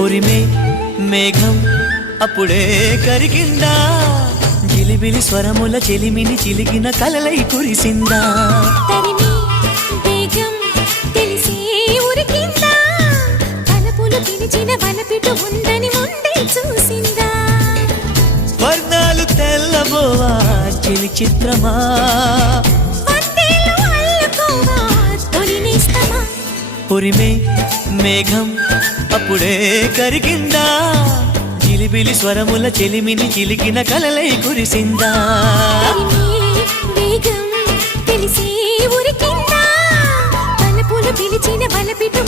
ఉరిమే మేఘం అప్పుడే కరిగిందా, జిలిబిలి స్వరముల చెలిమిని చిలికిన కలలై కురిసిందా. తరిమి వేగం తెలిసే ఉరికిందా, తలపులు పిలిచిన వలపిటు ఉందని ముందే చూసిందా. వర్ణాలు తెల్లబోవా చిలి చిత్రమా, వందేలు అల్లుకోవా తొలి నేస్తమా. ఉరిమే మేఘం అప్పుడే కరిగిందా, జిలిబిలి స్వరముల చెలిమిని చిలికిన కలలై కురిసిందా. తరిమి వేగం తెలిసే ఉరికిందా, తలపులు పిలిచిన వలపిటు